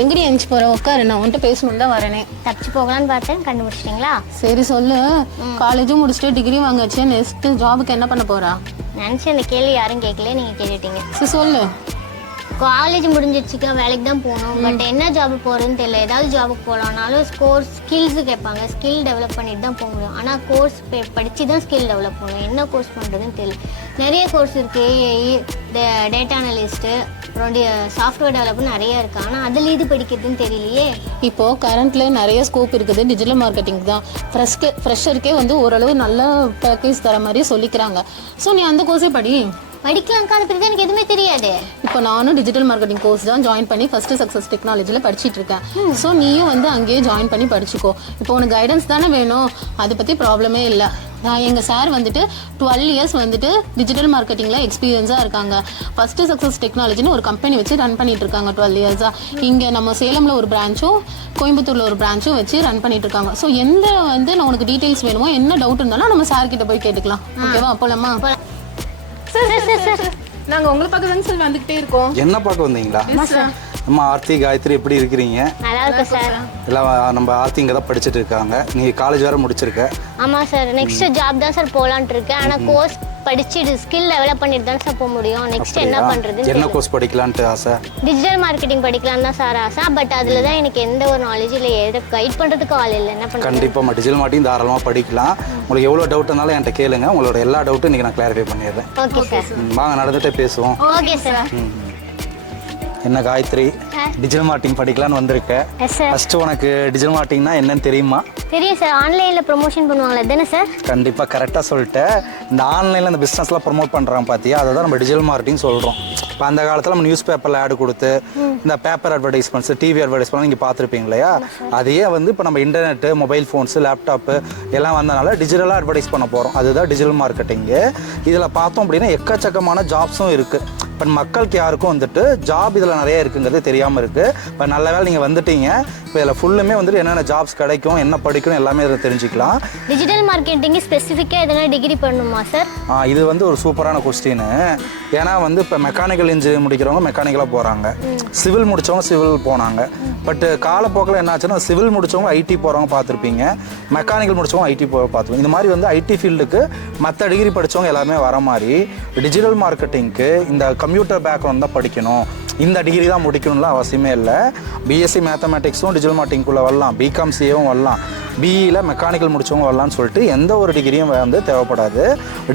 எங்கடி எஞ்சி போற உட்காரு, நான் உன்கிட்ட பேசணும் தான் வரேனே. தப்பிச்சு போகலான்னு பார்த்தேன், கண்டுபிடிச்சிட்டிங்களா? சரி சொல்லு. காலேஜும் முடிச்சுட்டு டிகிரி வாங்கச்சு, நெக்ஸ்ட் ஜாபுக்கு என்ன பண்ண போறா? நினச்சி அந்த கேள்வி யாரும் கேட்கல, நீங்கள் கேட்டுட்டீங்க. சரி சொல்லு. காலேஜ் முடிஞ்சிச்சுக்கா, வேலைக்கு தான் போகணும். பட் என்ன ஜாபுக்கு போகிறதுன்னு தெரியல. ஏதாவது ஜாபுக்கு போகலான்னாலும் கோர்ஸ் ஸ்கில்ஸு கேட்பாங்க. ஸ்கில் டெவலப் பண்ணிட்டு தான் போக முடியும். ஆனால் கோர்ஸ் படித்து தான் ஸ்கில் டெவலப் பண்ணணும். என்ன கோர்ஸ் பண்ணுறதுன்னு தெரியல. நிறைய கோர்ஸ் இருக்குது. ஏஐ, டேட்டா அனலிஸ்ட்டு, அப்புறம் சாஃப்ட்வேர் டெவலப்னு நிறையா இருக்குது. ஆனால் அதில் இது படிக்கிறதுன்னு தெரியலையே. இப்போது கரண்ட்ல நிறைய ஸ்கோப் இருக்குது டிஜிட்டல் மார்க்கெட்டிங் தான். ஃப்ரெஷருக்கே வந்து ஓரளவு நல்ல பேக்கேஜ் தர மாதிரி சொல்லிக்கிறாங்க. ஸோ நீ அந்த கோர்ஸே படிக்கலாம்க்கா, அதை பற்றி எனக்கு எதுவுமே தெரியாது. இப்போ நானும் டிஜிட்டல் மார்க்கெட்டிங் கோர்ஸ் தான் ஜாயின் பண்ணி ஃபர்ஸ்ட் சக்ஸஸ் டெக்னாலஜியில் படிச்சுட்டு இருக்கேன். ஸோ நீயும் வந்து அங்கேயே ஜாயின் பண்ணி படிச்சுக்கோ. இப்போ உனக்கு கைடன்ஸ் தானே வேணும், அதை பற்றி ப்ராப்ளமே இல்லை. நான் எங்கள் சார் வந்துட்டு 12 இயர்ஸ் வந்துட்டு டிஜிட்டல் மார்க்கெட்டிங்கில் எக்ஸ்பீரியன்ஸாக இருக்காங்க. ஃபஸ்ட்டு சக்ஸஸ் டெக்னாலஜின்னு ஒரு கம்பெனி வச்சு ரன் பண்ணிட்டு இருக்காங்க 12 இயர்ஸாக. இங்கே நம்ம சேலமில் ஒரு பிரான்ச்சும் கோயம்புத்தூரில் ஒரு பிரான்ச்சும் வச்சு ரன் பண்ணிட்டு இருக்காங்க. ஸோ எந்த வந்து நான் உனக்கு டீட்டெயில்ஸ் வேணுமோ, என்ன டவுட் இருந்தாலும் நம்ம சார்கிட்ட போய் கேட்டுக்கலாம். ஓகேவா? போலாமா? நாங்க உங்களை பார்க்க தான் சார் வந்துகிட்டே இருக்கோம். என்ன பார்க்க வந்தீங்களா? அம்மா ஆர்த்தி, காயத்ரி எப்படி இருக்கிறீங்க? நல்லா இருக்கு சார். எல்லாம் நம்ம ஆர்த்தி இங்கே தான் படிச்சுட்டு இருக்காங்க. நீ காலேஜ் வேற முடிச்சிருக்க? ஆமாம் சார். நெக்ஸ்ட் ஜாப் தான் சார் போகலான்ட்டு இருக்கேன். ஆனால் கோர்ஸ் படிச்சுட்டு ஸ்கில் டெவலப் பண்ணிட்டு தான் சார் போக முடியும். நெக்ஸ்ட் என்ன பண்ணுறது? என்ன கோர்ஸ் படிக்கலான்ட்டு ஆசை? டிஜிட்டல் மார்க்கெட்டிங் படிக்கலாம் தான் சார் ஆசை. பட் அதில் தான் எனக்கு எந்த ஒரு நாலேஜ் இல்லை, எதை கைட் பண்ணுறதுக்கு ஆள் இல்லை. என்ன பண்ணுறது? கண்டிப்பாக டிஜிட்டல் மார்க்கெட்டிங் தாராளமாக படிக்கலாம். உங்களுக்கு எவ்வளோ டவுட் இருந்தாலும் என்கிட்ட கேளுங்க. உங்களோட எல்லா டவுட்டும் இன்றைக்கி நான் கிளாரிஃபை பண்ணிடுறேன். Okay sir. வாங்க நடந்துகிட்டே பேசுவோம். Okay sir. என்ன காயத்ரி, டிஜிட்டல் மார்க்கெட்டிங் படிக்கலான்னு வந்திருக்கேன். ஃபர்ஸ்ட் உனக்கு டிஜிட்டல் மார்க்கெட்டிங்னா என்னன்னு தெரியுமா? தெரியும் சார். ஆன்லைனில் ப்ரொமோஷன் பண்ணுவாங்களே தானே சார்? கண்டிப்பாக கரெக்டாக சொல்லிட்டேன். இந்த ஆன்லைனில் இந்த பிஸ்னஸ்லாம் ப்ரொமோட் பண்ணுறாங்க பார்த்தியா, அதை தான் நம்ம டிஜிட்டல் மார்க்கெட்டிங் சொல்கிறோம். இப்போ அந்த காலத்தில் நம்ம நியூஸ் பேப்பரில் ஆடு கொடுத்து இந்த பேப்பர் அட்வர்டைஸ்மெண்ட்ஸ், டிவி அட்வர்டைஸ்மெண்ட் நீங்கள் பார்த்துருப்பீங்க இல்லையா? அதையே வந்து இப்போ நம்ம இன்டர்நெட்டு, மொபைல் ஃபோன்ஸு, லேப்டாப்பு எல்லாம் வந்தனால டிஜிட்டலாக அட்வர்டைஸ் பண்ண போகிறோம். அதுதான் டிஜிட்டல் மார்க்கெட்டிங்கு. இதில் பார்த்தோம் அப்படின்னா எக்கச்சக்கமான ஜாப்ஸும் இருக்குது. இப்போ மக்களுக்கு யாருக்கும் வந்துட்டு ஜாப் இதில் நிறைய இருக்குங்கிறது தெரியாமல் இருக்குது. இப்போ நல்ல வேலை நீங்கள் வந்துட்டீங்க. இப்போ இதில் ஃபுல்லுமே வந்துட்டு என்னென்ன ஜாப்ஸ் கிடைக்கும், என்ன படிக்கணும் எல்லாமே இதில் தெரிஞ்சுக்கலாம். டிஜிட்டல் மார்க்கெட்டிங் ஸ்பெசிஃபிக்காக எதனா டிகிரி பண்ணணுமா சார்? இது வந்து ஒரு சூப்பரான கொஸ்டின். ஏன்னா வந்து இப்போ மெக்கானிக்கல் இன்ஜினியர் முடிக்கிறவங்க மெக்கானிக்கலாக போகிறாங்க, சிவில் முடித்தவங்க சிவில் போனாங்க. பட் காலப்போக்கில் என்ன ஆச்சுன்னா சிவில் முடித்தவங்க ஐடி போகிறவங்க பார்த்துருப்பீங்க, மெக்கானிக்கல் முடித்தவங்க ஐடி பார்த்துருப்பீங்க. இந்த மாதிரி வந்து ஐடி ஃபீல்டுக்கு மற்ற டிகிரி படித்தவங்க எல்லாமே வர மாதிரி டிஜிட்டல் மார்க்கெட்டிங்க்கு இந்த கம்ப்யூட்டர் பேக்ரவுண்ட் தான் படிக்கணும், இந்த டிகிரி தான் முடிக்கணும்லாம் அவசியமே இல்லை. பிஎஸ்சி மேத்தமேட்டிக்ஸும் டிஜிட்டல் மார்க்கெட்டிங்குள்ளே வரலாம், பிகாம் சிஏவும் வரலாம், பிஇயில் மெக்கானிக்கல் முடித்தவங்க வரலான்னு சொல்லிட்டு எந்த ஒரு டிகிரியும் வந்து தேவைப்படாது.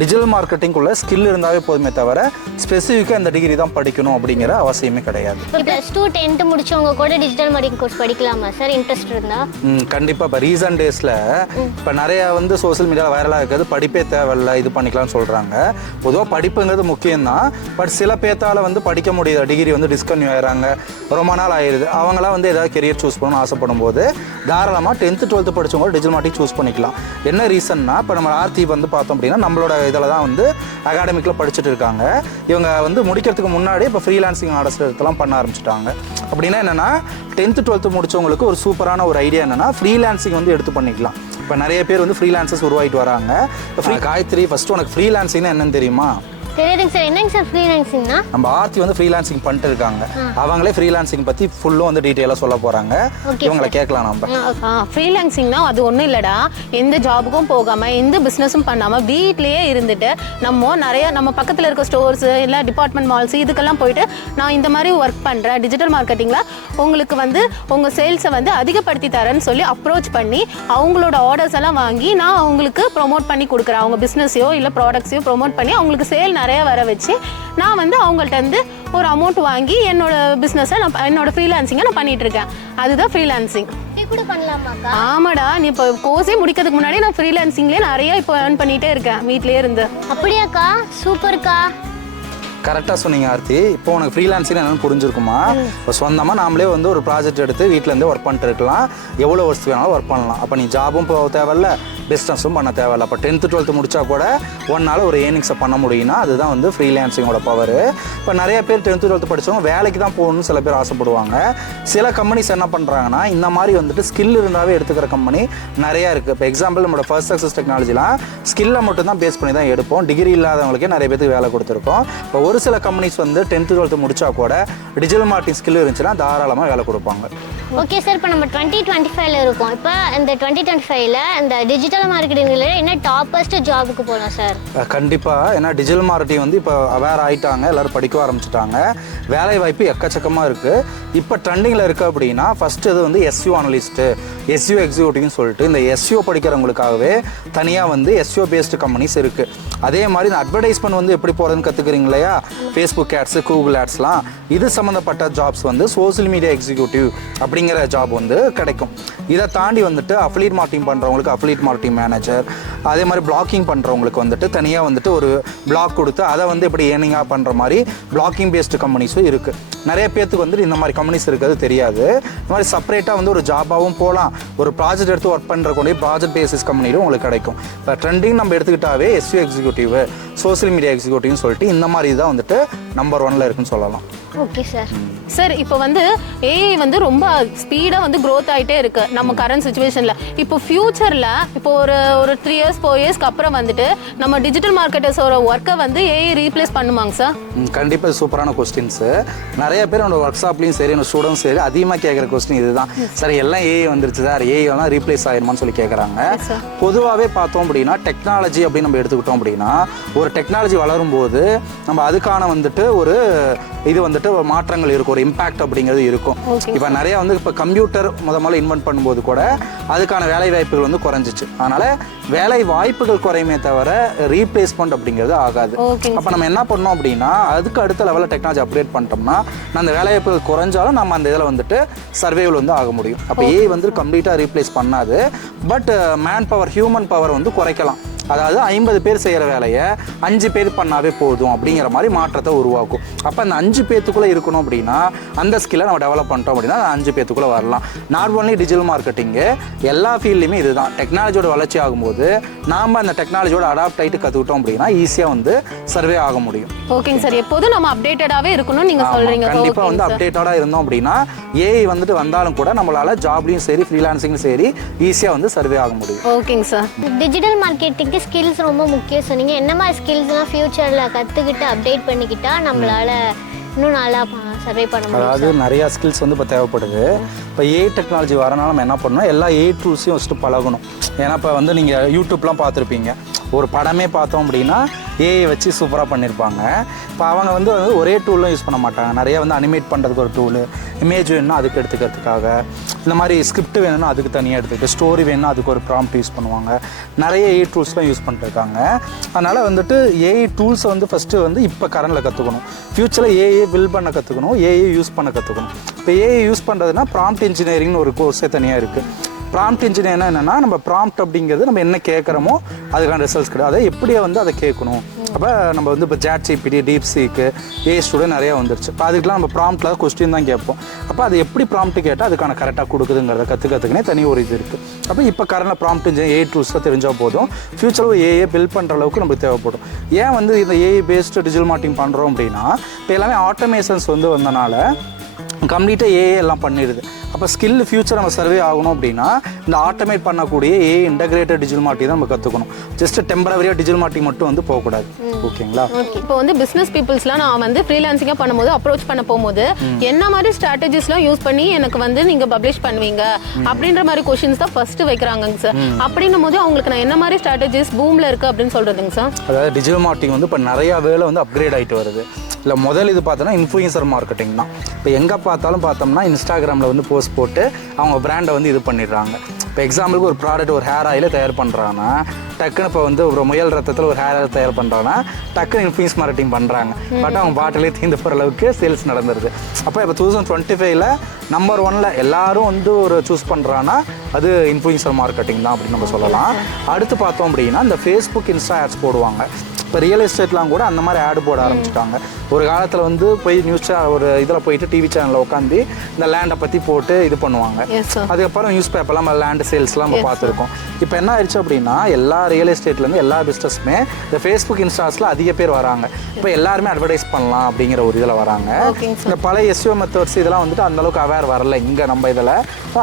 டிஜிட்டல் மார்க்கெட்டிங்குள்ளே ஸ்கில் இருந்தாவே போதுமே தவிர ஸ்பெசிஃபிக்காக இந்த டிகிரி தான் படிக்கணும் அப்படிங்கிற அவசியமே கிடையாது. இப்போ +2 10th முடிச்சவங்க கூட டிஜிட்டல் மார்க்கெட்டிங் கோர்ஸ் படிக்கலாமா சார், இன்ட்ரெஸ்ட் இருந்தா? கண்டிப்பாக. இப்போ ரீசன்ட் டேஸில் இப்போ நிறையா வந்து சோசியல் மீடியாவில் வைரலாக இருக்கிறது படிப்பே தேவையில்லை, இது பண்ணிக்கலாம்னு சொல்கிறாங்க. பொதுவாக படிப்புங்கிறது முக்கியம்தான். பட் சில பேர்த்தால் வந்து படிக்க முடியாத டிகிரி வந்து டிஸ்கன்யூ ஆகிறாங்க, ரொம்ப நாள் ஆயிடுது. அவங்களாம் வந்து ஏதாவது கெரியர் சூஸ் பண்ணணும்னு ஆசைப்படும் போது தாராளமாக 10th 12th படித்தவங்க டிஜிட்டல் மார்க்கெட்டிங் சூஸ் பண்ணிக்கலாம். என்ன ரீசன்னா, இப்போ நம்ம ஆர்த்தி வந்து பார்த்தோம் அப்படின்னா நம்மளோட இதில் தான் வந்து அகாடமிக்கில் படிச்சுட்டு இருக்காங்க. இவங்க வந்து முடிக்கிறதுக்கு முன்னாடி இப்போ ஃப்ரீலான்சிங் ஆர்டர்ஸ் எடுத்துலாம் பண்ண ஆரம்பிச்சிட்டாங்க. அப்படின்னா என்னென்னா 10th 12th முடித்தவங்களுக்கு ஒரு சூப்பரான ஒரு ஐடியா என்னென்னா ஃப்ரீலான்சிங் வந்து எடுத்து பண்ணிக்கலாம். இப்போ நிறைய பேர் வந்து ஃப்ரீலான்சர்ஸ் உருவாகிட்டு வராங்க. இப்போ காயத்ரி, ஃபஸ்ட்டு உனக்கு ஃப்ரீலான்சிங்னா என்னன்னு தெரியுமா? தெரியுதுங்க சார். என்னங்க சார் ஃப்ரீலான்சிங்னா? நம்ம ஆர்த்தி வந்து ஃப்ரீலான்சிங் பண்ணிட்டு இருக்காங்க. அவங்களே ஃப்ரீலான்சிங் பற்றி ஃபுல்லும் வந்து டீட்டெயிலாக சொல்ல போகிறாங்க. இவங்களை கேட்கலாம் நம்ம. ஃப்ரீலான்சிங்னா அது ஒன்றும் இல்லைடா, எந்த ஜாபுக்கும் போகாமல் எந்த பிஸ்னஸும் பண்ணாமல் வீட்லேயே இருந்துட்டு நம்ம பக்கத்தில் இருக்க ஸ்டோர்ஸு இல்லை டிபார்ட்மெண்ட் மால்ஸ் இதுக்கெல்லாம் போயிட்டு நான் இந்த மாதிரி ஒர்க் பண்ணுறேன், டிஜிட்டல் மார்க்கெட்டிங்கில் உங்களுக்கு வந்து உங்கள் சேல்ஸை வந்து அதிகப்படுத்தி தரேன்னு சொல்லி அப்ரோச் பண்ணி அவங்களோட ஆர்டர்ஸ் எல்லாம் வாங்கி நான் அவங்களுக்கு ப்ரொமோட் பண்ணி கொடுக்குறேன். அவங்க பிஸ்னஸையோ இல்லை ப்ராடக்ட்ஸையோ ப்ரொமோட் பண்ணி அவங்களுக்கு சேல் நிறைய வர வச்சு நான் வந்து அவங்கள்ட்ட இருந்து ஒரு அமௌண்ட் வாங்கி என்னோட பிஸ்னஸை என்னோட ஃப்ரீலான்சிங்கை நான் பண்ணிட்டு இருக்கேன். அதுதான் ஃப்ரீலான்சிங். ஆமாடா, நீ இப்போ கோர்ஸே முடிக்கிறதுக்கு முன்னாடி நான் ஃப்ரீலான்சிங்லேயே நிறைய இப்போ ஏர்ன் பண்ணிகிட்டே இருக்கேன் வீட்லேயே இருந்து. அப்படியாக்கா? சூப்பர்க்கா. கரெக்டாக சொன்னீங்க ஆர்த்தி. இப்போ உனக்கு ஃப்ரீலான்சிங் என்னன்னு புரிஞ்சிருக்குமா? இப்போ சொந்தமாக நாமளே வந்து ஒரு ப்ராஜெக்ட் எடுத்து வீட்டிலேருந்தே ஒர்க் பண்ணிட்டு இருக்கலாம், எவ்வளோ வருஷத்துக்கு வேணாலும் ஒர்க் பண்ணலாம். அப்போ நீ ஜாபும் போக தேவையில்ல, பிஸ்னஸும் பண்ண தேவையில்ல. இப்போ 10th 12th முடிச்சா கூட ஒன்றால் ஒரு ஏர்னிங்ஸை பண்ண முடியும்னா அதுதான் வந்து ஃப்ரீலான்சிங்கோட பவர். இப்போ நிறைய பேர் 10th 12th படித்தவங்க வேலைக்கு தான் போகணும்னு சில பேர் ஆசைப்படுவாங்க. சில கம்பெனிஸ் என்ன பண்ணுறாங்கன்னா இந்த மாதிரி வந்துட்டு ஸ்கில் இருந்தாவே எடுத்துக்கிற கம்பெனி நிறையா இருக்குது. இப்போ எக்ஸாம்பிள் நம்மளோட ஃபர்ஸ்ட் சக்ஸஸ் டெக்னாலஜிலாம் ஸ்கில்லை மட்டும் தான் பேஸ் பண்ணி தான் எடுப்போம். டிகிரி இல்லாதவங்களுக்கே நிறைய பேருக்கு வேலை கொடுத்துருக்கோம். இப்போ ஒரு சில கம்பெனிஸ் வந்து 10th 12th முடிச்சா கூட டிஜிட்டல் மார்க்கெட்டிங் ஸ்கில் இருந்துச்சுன்னா தாராளமாக வேலை கொடுப்பாங்க. ஓகே சார், இப்போ நம்ம 2025ல இருக்கோம். இப்போ இந்த 2025ல இந்த டிஜிட்டல் மார்க்கெட்டிங்கில் என்ன டாப்பஸ்ட் ஜாபுக்கு போகலாம் சார்? கண்டிப்பாக. ஏன்னா டிஜிட்டல் மார்க்கெட்டிங் வந்து இப்போ அவேர் ஆகிட்டாங்க, எல்லோரும் படிக்க ஆரம்பிச்சிட்டாங்க. வேலை வாய்ப்பு எக்கச்சக்கமாக இருக்குது. இப்போ ட்ரெண்டிங்கில் இருக்குது அப்படின்னா ஃபஸ்ட்டு இது வந்து எஸ்யூ அனலிஸ்ட்டு, எஸ்யூ எக்ஸிக்யூட்டிவ்னு சொல்லிட்டு இந்த எஸ்யூ படிக்கிறவங்களுக்காகவே தனியாக வந்து எஸ்யூ பேஸ்டு கம்பெனிஸ் இருக்குது. அதே மாதிரி இந்த அட்வர்டைஸ்மெண்ட் வந்து எப்படி போகிறதுன்னு கற்றுக்குறீங்க இல்லையா, ஃபேஸ்புக் ஆட்ஸு, கூகுள் ஆட்ஸ்லாம், இது சம்மந்தப்பட்ட ஜாப்ஸ் வந்து சோசியல் மீடியா எக்ஸிக்யூட்டிவ் அப்படிங்கிற ஜாப் வந்து கிடைக்கும். இதை தாண்டி வந்துட்டு அஃபிலியேட் மார்க்கெட்டிங் பண்ணுறவங்களுக்கு அஃபிலியேட் மார்க்கெட்டிங் மேனேஜர், அதே மாதிரி பிளாக்கிங் பண்ணுறவங்களுக்கு வந்துட்டு தனியாக வந்துட்டு ஒரு பிளாக் கொடுத்து அதை வந்து எப்படி ஏர்னிங்காக பண்ணுற மாதிரி பிளாக்கிங் பேஸ்டு கம்பெனிஸும் இருக்குது. நிறைய பேர்த்துக்கு வந்துட்டு இந்த மாதிரி கம்பெனிஸ் இருக்கிறது தெரியாது. இந்த மாதிரி செப்பரேட்டாக வந்து ஒரு ஜாபாகவும் போகலாம், ஒரு ப்ராஜெக்ட் எடுத்து ஒர்க் பண்ணுற கூட ப்ராஜெக்ட் பேசிஸ் கம்பெனிலும் உங்களுக்கு கிடைக்கும். இப்போ ட்ரெண்டிங் நம்ம எடுத்துக்கிட்டாவே எஸ்யூ எக்ஸிக்யூட்டிவ், சோசியல் மீடியா எக்ஸிக்யூட்டிவ்னு சொல்லிட்டு இந்த மாதிரி தான் வந்துட்டு நம்பர் 1ல இருக்குன்னு சொல்லலாம். Okay sir. சார் இப்போ வந்து ஏஐ வந்து ரொம்ப ஸ்பீடாக வந்து க்ரோத் ஆகிட்டே இருக்கு நம்ம கரண்ட் சுச்சுவேஷனில். இப்போ ஃபியூச்சரில் இப்போ ஒரு 3 years 4 yearsக்கு அப்புறம் வந்துட்டு நம்ம டிஜிட்டல் மார்க்கெட்டர்ஸோட ஒர்க்கை வந்து ஏஐ ரீப்ளேஸ் பண்ணுமாங்க சார்? கண்டிப்பாக சூப்பரான கொஸ்டின்ஸு. நிறைய பேர் என்னோட ஒர்க் ஷாப்லையும் சரி என்னோட ஸ்டூடெண்ட்ஸ் சரி அதிகமாக கேட்குற கொஸ்டின் இதுதான். சார் எல்லாம் ஏஐ வந்துருச்சு சார், ஏஐ எல்லாம் ரீப்ளேஸ் ஆகிருமான்னு சொல்லி கேட்குறாங்க. பொதுவாகவே பார்த்தோம் அப்படின்னா டெக்னாலஜி அப்படின்னு நம்ம எடுத்துக்கிட்டோம் அப்படின்னா ஒரு டெக்னாலஜி வளரும்போது நம்ம அதுக்கான வந்துட்டு ஒரு இது வந்துட்டு மாற்றங்கள் இருக்கும், ஒரு இம்பாக்ட் அப்படிங்கிறது இருக்கும். இப்போ நிறைய வந்து இப்போ கம்ப்யூட்டர் முதல்ல இன்வென்ட் பண்ணும்போது கூட அதுக்கான வேலை வாய்ப்புகள் வந்து குறைஞ்சிச்சு. அதனால வேலை வாய்ப்புகள் குறையுமே தவிர ரீப்ளேஸ்மெண்ட் அப்படிங்கிறது ஆகாது. அப்போ நம்ம என்ன பண்ணோம் அப்படின்னா அதுக்கு அடுத்த லெவலில் டெக்னாலஜி அப்டேட் பண்ணிட்டோம்னா அந்த வேலை வாய்ப்புகள் குறைஞ்சாலும் நம்ம அந்த இதில் வந்துட்டு சர்வைவல் வந்து ஆக முடியும். அப்போ ஏஐ வந்து கம்ப்ளீட்டாக ரீப்ளேஸ் பண்ணாது, but man power, human power வந்து குறைக்கலாம். அதாவது 50 பேர் செய்கிற வேலையை 5 பேர் பண்ணாவே போதும் அப்படிங்கிற மாதிரி மாற்றத்தை உருவாக்கும். அப்போ அந்த 5 பேத்துக்குள்ளே இருக்கணும் அப்படின்னா அந்த ஸ்கில்லை நம்ம டெவலப் பண்ணிட்டோம் அப்படின்னா 5 பேத்துக்குள்ளே வரலாம். நாட் ஒன்லி டிஜிட்டல் மார்க்கெட்டிங்கு, எல்லா ஃபீல்ட்லையுமே இதுதான். டெக்னாலஜியோட வளர்ச்சி ஆகும்போது நாம் அந்த டெக்னாலஜியோட அடாப்ட் ஆகிட்டு கற்றுக்கிட்டோம் அப்படின்னா ஈஸியாக வந்து சர்வே ஆக முடியும். ஓகேங்க சார், எப்போதும் நம்ம அப்டேட்டடாகவே இருக்கணும் நீங்கள் சொல்கிறீங்க. கண்டிப்பாக வந்து அப்டேட்டடாக இருந்தோம் அப்படின்னா ஏஐ வந்துட்டு வந்தாலும் கூட நம்மளால் ஜாப்லையும் சரி ஃப்ரீலான்சிங்கும் சரி ஈஸியாக வந்து சர்வே ஆக முடியும். ஓகேங்க சார். டிஜிட்டல் மார்க்கெட்டிங் ஸ்கில்ஸ் ரொம்ப முக்கியம் சொன்னீங்க. என்ன மாதிரி ஸ்கில்ஸ்லாம் ஃபியூச்சரில் கற்றுக்கிட்டு அப்டேட் பண்ணிக்கிட்டா நம்மளால் இன்னும் நல்லா சர்வே பண்ண முடியும்? அதாவது நிறையா ஸ்கில்ஸ் வந்து இப்போ தேவைப்படுது. இப்போ ஏஐ டெக்னாலஜி வரனால நம்ம என்ன பண்ணணும், எல்லா ஏஐ டூல்ஸையும் ஃபஸ்ட்டு பழகணும். ஏன்னா இப்போ வந்து நீங்கள் யூடியூப்லாம் பார்த்துருப்பீங்க, ஒரு படமே பார்த்தோம் அப்படின்னா ஏஐ வச்சு சூப்பராக பண்ணியிருப்பாங்க. இப்போ அவங்க வந்து ஒரே டூலும் யூஸ் பண்ண மாட்டாங்க. நிறைய வந்து அனிமேட் பண்ணுறதுக்கு ஒரு டூலு, இமேஜ் வேணும்னா அதுக்கு எடுத்துக்கிறதுக்காக, இந்த மாதிரி ஸ்கிரிப்ட் வேணும்னா அதுக்கு தனியாக எடுத்துக்கிட்டு, ஸ்டோரி வேணும்னா அதுக்கு ஒரு ப்ராம்ப்ட் யூஸ் பண்ணுவாங்க. நிறைய ஏஐ டூல்ஸ்லாம் யூஸ் பண்ணிட்டுருக்காங்க. அதனால் வந்துட்டு ஏஐ டூல்ஸை வந்து ஃபஸ்ட்டு வந்து இப்போ கரண்டில் கற்றுக்கணும். ஃப்யூச்சரில் ஏஐ பில்ட் பண்ண கற்றுக்கணும், ஏஐ யூஸ் பண்ண கற்றுக்கணும். இப்போ ஏஐ யூஸ் பண்ணுறதுனா ப்ராம்ப்ட் இன்ஜினியரிங்னு ஒரு கோர்ஸே தனியாக இருக்குது. ப்ராம்ப்ட் இன்ஜினியர்னா என்னென்னா நம்ம ப்ராம்ப்ட் அப்படிங்கிறது நம்ம என்ன கேட்குறோமோ அதுக்கான ரிசல்ட்ஸ் கிடையாது, அதை எப்படியே வந்து அதை கேட்கணும். அப்போ நம்ம வந்து இப்போ ChatGPT, DeepSeek, ஏஐ ஸ்டூடெண்ட் நிறையா வந்துருச்சு. இப்போ அதுக்கெலாம் நம்ம ப்ராம்ப்டில் கொஸ்டின் தான் கேட்போம். அப்போ அது எப்படி ப்ராம்ப்ட் கேட்டால் அதுக்கான கரெக்டாக கொடுக்குதுங்கிறத கற்றுக்கிறதுக்குனே தனி ஒரு இது இருக்குது. அப்போ இப்போ கரண்டில் ப்ராம்ப்ட் இன்ஜினியர் ஏஐ டூல்ஸாக தெரிஞ்சால் போதும், ஃப்யூச்சரில் ஏஐ பில்ட் பண்ணுற அளவுக்கு நமக்கு தேவைப்படும். ஏன் வந்து இந்த ஏஐ பேஸ்டு டிஜிட்டல் மார்க்கெட்டிங் பண்ணுறோம் அப்படின்னா இப்போ எல்லாமே ஆட்டோமேஷன்ஸ் வந்து வந்தனால கம்ப்ளீட்டாக ஏஐ எல்லாம் பண்ணிடுது. அப்போ ஸ்கில் ஃபியூச்சர் நம்ம சர்வே ஆகணும் அப்படின்னா இந்த ஆட்டோமேட் பண்ணக்கூடிய ஏஐ இன்டகிரேட்டட் டிஜிட்டல் மார்க்கெட்டிங் தான் நம்ம கற்றுக்கணும். ஜஸ்ட் டெம்பரவரியாக டிஜிட்டல் மார்க்கெட்டிங் மட்டும் வந்து போகக்கூடாது. ஓகேங்களா? இப்போ வந்து பிஸ்னஸ் பீப்புள்ஸ்லாம் நான் வந்து ஃப்ரீலான்சிங்காக பண்ணும்போது அப்ரோச் பண்ண போகும்போது என்ன மாதிரி ஸ்ட்ராட்டஜிஸ்லாம் யூஸ் பண்ணி எனக்கு வந்து நீங்கள் பப்ளிஷ் பண்ணுவீங்க அப்படின்ற மாதிரி கொஷின்ஸ் தான் ஃபர்ஸ்ட்டு வைக்கிறாங்க சார். அப்படின்னும் போது அவங்களுக்கு நான் என்ன மாதிரி ஸ்ட்ராட்டஜிஸ் பூமில் இருக்குது அப்படின்னு சொல்கிறதுங்க சார்? அதாவது டிஜிட்டல் மார்க்கெட்டிங் வந்து இப்போ நிறையா வேலை வந்து அப்கிரேட் ஆகிட்டு வருது. இல்லை முதல் இது பார்த்தோன்னா இன்ஃப்ளூயன்சர் மார்க்கெட்டிங் தான். இப்போ எங்கே பார்த்தாலும் பார்த்தோம்னா இன்ஸ்டாகிராமில் வந்து போஸ்ட் போட்டு அவங்க பிராண்டை வந்து இது பண்ணிடுறாங்க. இப்போ எக்ஸாம்பிளுக்கு ஒரு ப்ராடக்ட், ஒரு ஹேர் ஆயிலை தயார் பண்ணுறாங்கன்னா டக்குன்னு இப்போ வந்து ஒரு முயல் ரத்தத்தில் ஒரு ஹேர் ஆயில் தயார் பண்ணுறாங்கன்னா டக்குன்னு இன்ஃப்ளூயன்ஸ் மார்க்கெட்டிங் பண்ணுறாங்க. பட் அவங்க பாட்டிலே தீர்ந்து போகிற அளவுக்கு சேல்ஸ் நடந்துருது. அப்போ இப்போ 2025ல் நம்பர் 1ல் எல்லாரும் வந்து ஒரு சூஸ் பண்ணுறான்னா அது இன்ஃப்ளூயன்சர் மார்க்கெட்டிங் தான் அப்படின்னு நம்ம சொல்லலாம். அடுத்து பார்த்தோம் அப்படின்னா இந்த ஃபேஸ்புக், இன்ஸ்டா ஆட்ஸ் போடுவாங்க. இப்போ ரியல் எஸ்டேட்லாம் கூட அந்த மாதிரி ஆடு போட ஆரம்பிச்சிட்டாங்க. ஒரு காலத்தில் வந்து போய் நியூஸ் ஒரு இதில் போயிட்டு டிவி சேனலில் உட்காந்து இந்த லேண்டை பற்றி போட்டு இது பண்ணுவாங்க. அதுக்கப்புறம் நியூஸ் பேப்பர்லாம் லேண்டு சேல்ஸ்லாம் நம்ம பார்த்துருக்கோம். இப்போ என்ன ஆயிடுச்சு அப்படின்னா எல்லா ரியல் எஸ்டேட்லேருந்து எல்லா பிஸ்னஸுமே இந்த ஃபேஸ்புக் இன்ஸ்டாஸில் அதிக பேர் வராங்க. இப்போ எல்லாருமே அட்வர்டைஸ் பண்ணலாம் அப்படிங்கிற ஒரு இதில் வராங்க. இந்த பழைய SEO மெத்தட்ஸ் இதெல்லாம் வந்துட்டு அந்தளவுக்கு அவேர் வரல இங்கே நம்ம இதில்.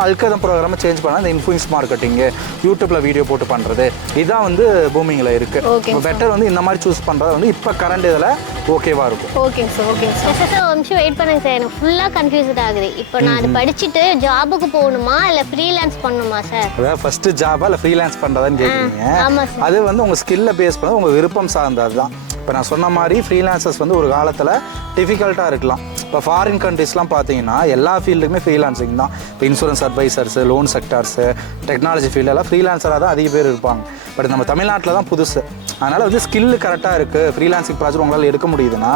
அல்கதம் ப்ரோக்ராமை சேஞ்ச் பண்ணால் இந்த இன்ஃப்ளூயன்ஸ் மார்க்கெட்டிங்கு, யூடியூப்பில் வீடியோ போட்டு பண்ணுறது இதான் வந்து பூமிங்கில் இருக்குது. பெட்டர் வந்து இந்த மாதிரி சூஸ் பண்ணுறது வந்து இப்போ கரண்ட் இதில் ஓகேவா இருக்கும். ஓகேங்க சார். ஒரு நிமிஷம் வெயிட் பண்ணுங்க சார், எனக்கு ஃபுல்லாக கன்ஃபியூஸ்ட் ஆகுது. இப்போ நான் அது படிச்சுட்டு ஜாபுக்கு போகணுமா இல்லை ஃப்ரீலான்ஸ் பண்ணணுமா சார்? அதாவது ஃபர்ஸ்ட் ஜாபா இல்லை ஃப்ரீலான்ஸ் பண்ணுறதான்னு கேட்குறீங்க. அது வந்து உங்கள் ஸ்கில்லை பேஸ் பண்ணது உங்கள் விருப்பம் சார்ந்தது தான். இப்போ நான் சொன்ன மாதிரி ஃப்ரீலான்சர்ஸ் வந்து ஒரு காலத்தில் டிஃபிகல்ட்டாக இருக்கலாம். இப்போ ஃபாரின் கண்ட்ரீஸ்லாம் பார்த்தீங்கன்னா எல்லா ஃபீல்டுக்குமே ஃப்ரீலான்சிங் தான். இப்போ இன்சூரன்ஸ் அட்வைசர்ஸு, லோன் செக்டார்ஸு, டெக்னாலஜி ஃபீல்டெல்லாம் ஃப்ரீலான்சராக தான் அதிக பேர் இருப்பாங்க. பட் நம்ம தமிழ்நாட்டில் தான் புதுசு. அதனால் வந்து ஸ்கில்லு கரெக்டாக இருக்குது, ஃப்ரீலான்சிங் ப்ராஜெக்ட் உங்களால் எடுக்க முடியுதுன்னா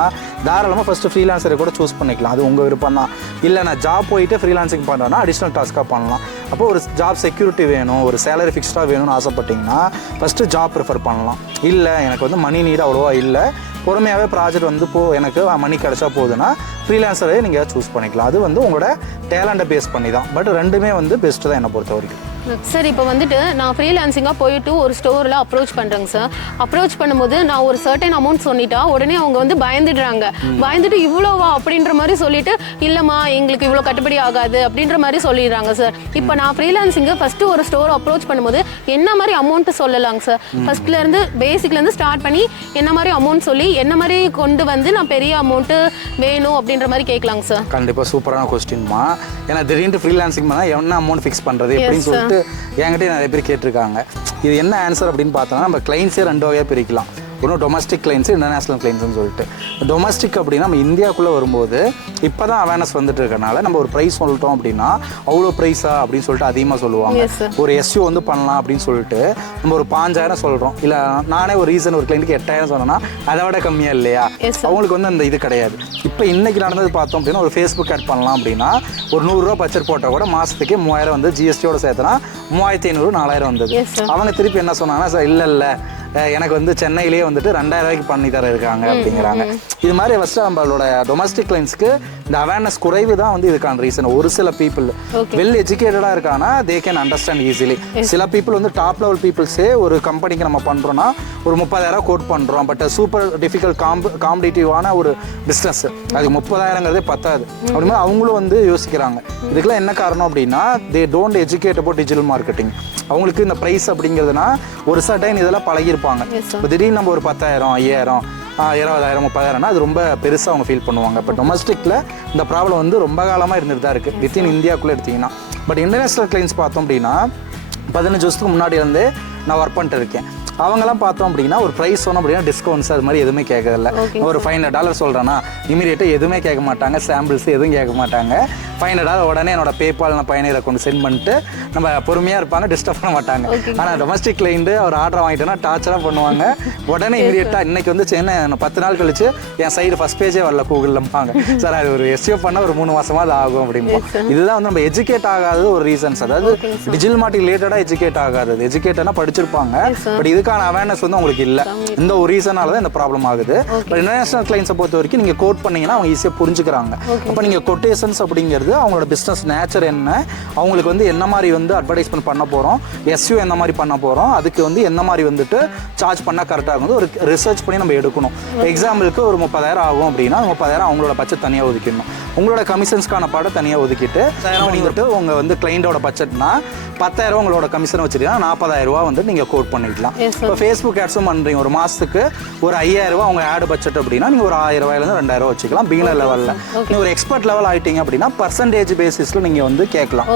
தாராளமாக ஃபஸ்ட்டு ஃப்ரீலான்சரை கூட சூஸ் பண்ணிக்கலாம். அது உங்கள் விருப்பம் தான். இல்லை நான் ஜாப் போயிட்டு ஃப்ரீலான்சிங் பண்ணுறேன்னா அடிஷ்னல் டாஸ்க்காக பண்ணலாம். அப்போ ஒரு ஜாப் செக்யூரிட்டி வேணும், ஒரு சேலரி ஃபிக்ஸ்டாக வேணும்னு ஆசைப்பட்டிங்கன்னா ஃபஸ்ட்டு ஜாப் ப்ரிஃபர் பண்ணலாம். இல்லை எனக்கு வந்து மணி நீட் அவ்வளோவா இல்லை, பொறுமையாகவே ப்ராஜெக்ட் வந்து எனக்கு மணி கிடச்சா போகுதுன்னா ஃப்ரீலான்சரே நீங்கள் சூஸ் பண்ணிக்கலாம். அது வந்து உங்களோட டேலண்ட்டை பேஸ் பண்ணி தான். பட் ரெண்டுமே வந்து பெஸ்ட்டு தான் என்னை பொறுத்த வரைக்கும். சார் இப்போ வந்துட்டு நான் ஃப்ரீலான்சிங்காக போயிட்டு ஒரு ஸ்டோரில் அப்ரோச் பண்ணுறேங்க சார். அப்ரோச் பண்ணும்போது நான் ஒரு சர்டன் அமௌண்ட் சொன்னிட்டா உடனே அவங்க வந்து பயந்துட்டு இவ்வளோவா அப்படின்ற மாதிரி சொல்லிட்டு இல்லைம்மா எங்களுக்கு இவ்வளோ கட்டுப்படி ஆகாது அப்படின்ற மாதிரி சொல்லிடுறாங்க சார். இப்போ நான் ஃப்ரீலான்சிங்கை ஃபஸ்ட்டு ஒரு ஸ்டோர் அப்ரோச் பண்ணும்போது என்ன மாதிரி அமௌண்ட்டு சொல்லலாங்க சார்? ஃபஸ்ட்லேருந்து பேசிக்லேருந்து ஸ்டார்ட் பண்ணி என்ன மாதிரி அமௌண்ட் சொல்லி என்ன மாதிரி கொண்டு வந்து நான் பெரிய அமௌண்ட்டு வேணும் அப்படின்ற மாதிரி கேட்கலாங்க சார். கண்டிப்பாக சூப்பரான கொஸ்டின்மா. ஏன்னா திடீர்னு ஃப்ரீலான்சிங் பண்ணால் என்ன அமௌண்ட் ஃபிக்ஸ் பண்ணுறது அப்படின்னு சொல்லிட்டு என்கிட்ட நிறைய பேர் கேட்டிருக்காங்க. இது என்ன ஆன்சர் அப்படின்னு பார்த்தோன்னா நம்ம கிளைண்ட்ஸே 2 வகையாக பிரிக்கலாம். ஒன்றும் டொமஸ்டிக் கிளைண்ட்ஸு, இன்டர்நேஷ்னல் கிளைண்ட்ஸ்னு சொல்லிட்டு. டொமஸ்டிக் அப்படின்னா நம்ம இந்தியாவுக்குள்ளே வரும்போது இப்போ தான் அவேர்னஸ் வந்துட்டு இருக்கனால நம்ம ஒரு ப்ரைஸ் சொல்லிட்டோம் அப்படின்னா அவ்வளோ ப்ரைஸா அப்படின்னு சொல்லிட்டு அதிகமாக சொல்லுவாங்க. ஒரு SEO வந்து பண்ணலாம் அப்படின்னு சொல்லிட்டு நம்ம ஒரு 5000 சொல்கிறோம். இல்லை நானே ஒரு ரீசன் ஒரு கிளைண்ட்டுக்கு 8000 சொன்னேன்னா அதை விட கம்மியாக இல்லையா? அவங்களுக்கு வந்து அந்த இது கிடையாது. இப்போ இன்றைக்கி நடந்தது பார்த்தோம் அப்படின்னா ஒரு ஃபேஸ்புக் ஆட் பண்ணலாம் அப்படின்னா ஒரு 100 ரூபா பட்ஜெட் போட்டால் கூட மாதத்துக்கு 3000 வந்து GSTயோட சேர்த்துனா 3500 4000 வந்தது. அவங்க திருப்பி என்ன சொன்னாங்கன்னா சார் இல்லை எனக்கு வந்து சென்னையிலேயே வந்துட்டு 2000 ரூபாய்க்கு பண்ணி தர இருக்காங்க அப்படிங்கிறாங்க. இது மாதிரி ஃபஸ்ட்டு நம்மளோட டொமஸ்டிக் கிளைண்ட்ஸ்க்கு இந்த அவேர்னஸ் குறைவு தான் வந்து இதுக்கான ரீசன். ஒரு சில பீப்புள் வெல் எஜுகேட்டடாக இருக்காங்கன்னா தே கேன் அண்டர்ஸ்டாண்ட் ஈஸிலி. சில பீப்புள் வந்து டாப் லெவல் பீப்புள்ஸே ஒரு கம்பெனிக்கு நம்ம பண்ணுறோன்னா ஒரு 30,000 கோட் பண்ணுறோம். பட் சூப்பர் டிஃபிகல்ட் காம்படிட்டிவான ஒரு பிஸ்னஸ் அது 30,000ங்கிறதே பத்தாது. அப்படின்னா அவங்களும் வந்து யோசிக்கிறாங்க. இதுக்கெல்லாம் என்ன காரணம் அப்படின்னா they don't educate about digital marketing. அவங்களுக்கு இந்த ப்ரைஸ் அப்படிங்கிறதுனா ஒரு சர்டைன் இதெல்லாம் பழகிருப்பாங்க. இப்போ திடீர்னு நம்ம ஒரு 10,000 5000 20,000 30,000னா அது ரொம்ப பெருசாக அவங்க ஃபீல் பண்ணுவாங்க. இப்போ டொமஸ்டிக்கில் இந்த ப்ராப்ளம் வந்து ரொம்ப காலமாக இருந்துட்டு தான் இருக்குது வித்தின் இந்தியாவுக்குள்ளே எடுத்திங்கன்னா. பட் இன்டர்நேஷ்னல் கிளைண்ட்ஸ் பார்த்தோம் அப்படின்னா 15 வருஷத்துக்கு முன்னாடி வந்து நான் ஒர்க் பண்ணிட்டு இருக்கேன். அவங்கெல்லாம் பார்த்தோம் அப்படின்னா ஒரு ப்ரைஸ் சொன்னோம் அப்படின்னா டிஸ்கவுண்ட்ஸ் அது மாதிரி எதுவுமே கேட்கறதில்ல. ஒரு $500 சொல்கிறேன்னா இமீடியட்டாக எதுவுமே கேட்க மாட்டாங்க, சாம்பிள்ஸ் எதுவும் கேட்க மாட்டாங்க. $500 உடனே என்னோட பேபால் நான் பயணியரை கொண்டு சென்ட் பண்ணிட்டு நம்ம பொறுமையாக இருப்பாங்க, டிஸ்டர்ப் பண்ண மாட்டாங்க. ஆனால் டொமஸ்டிக் கிளைண்ட்டு ஒரு ஆர்டர் வாங்கிட்டோன்னா டார்ச்சராக பண்ணுவாங்க. உடனே இமீடியட்டாக இன்றைக்கி வந்து என்ன 10 நாள் கழிச்சு என் சைடு ஃபஸ்ட் பேஜே வரல கூகுள்லம்பாங்க. சார் அது ஒரு SEO பண்ண ஒரு 3 மாதமாக அது ஆகும் அப்படிம்போம். இதுதான் வந்து நம்ம எஜுகேட் ஆகாதது ஒரு ரீசன்ஸ். அதாவது டிஜிட்டல் மார்க்கெட்டிங் ரிலேட்டடாக எஜுகேட் ஆகாது. எஜுகேட்டனா படிச்சிருப்பாங்க, பட் இதுக்கான அவேர்னஸ் வந்து உங்களுக்கு இல்லை. இந்த ஒரு ரீசனால தான் இந்த ப்ராப்ளம் ஆகுது. பட் இன்டர்நேஷனல் கிளைண்ட்ஸை பொறுத்த வரைக்கும் நீங்கள் கோட் பண்ணீங்கன்னா அவங்க ஈஸியாக புரிஞ்சுக்கிறாங்க. அப்போ நீங்கள் கொட்டேஷன்ஸ் அப்படிங்கிறது அவங்களோட பிஸ்னஸ் நேச்சர் என்ன, அவங்களுக்கு வந்து என்ன மாதிரி வந்து அட்வர்டைஸ்மெண்ட் பண்ண போகிறோம், SEO என்ன மாதிரி பண்ண போகிறோம், அதுக்கு வந்து என்ன மாதிரி வந்துட்டு சார்ஜ் பண்ணால் கரெக்டாக வந்து ஒரு ரிசர்ச் பண்ணி நம்ம எடுக்கணும். எக்ஸாம்பிளுக்கு ஒரு 30,000 ஆகும் அப்படின்னா 30,000 அவங்களோட பட்ஜெட் தனியாக ஒதுக்கிடணும். உங்களோட கமிஷன்ஸ்க்கான பாடம் தனியாக ஒதுக்கிட்டு வந்துட்டு உங்கள் வந்து கிளைண்டோட பட்ஜெட்னா 10,000 உங்களோட கமிஷன் வச்சுட்டீங்கன்னா 40,000 ரூபா வந்து நீங்கள் கோட் பண்ணிக்கலாம். இப்போ ஃபேஸ்புக் ஆட்ஸும் பண்ணுறீங்க, ஒரு மாதத்துக்கு ஒரு 5,000 ரூபா உங்கள் ஆடு பட்ஜெட் அப்படின்னா நீங்கள் ஒரு 1000 ரூபாயிலேருந்து 2,000 ரூபா வச்சுக்கலாம் பிகினர் லெவலில். நீங்கள் ஒரு எக்ஸ்பர்ட் லெவல் ஆகிட்டீங்க அப்படின்னா பர்சன்டேஜ் பேசிஸில் நீங்கள் வந்து கேட்கலாம்.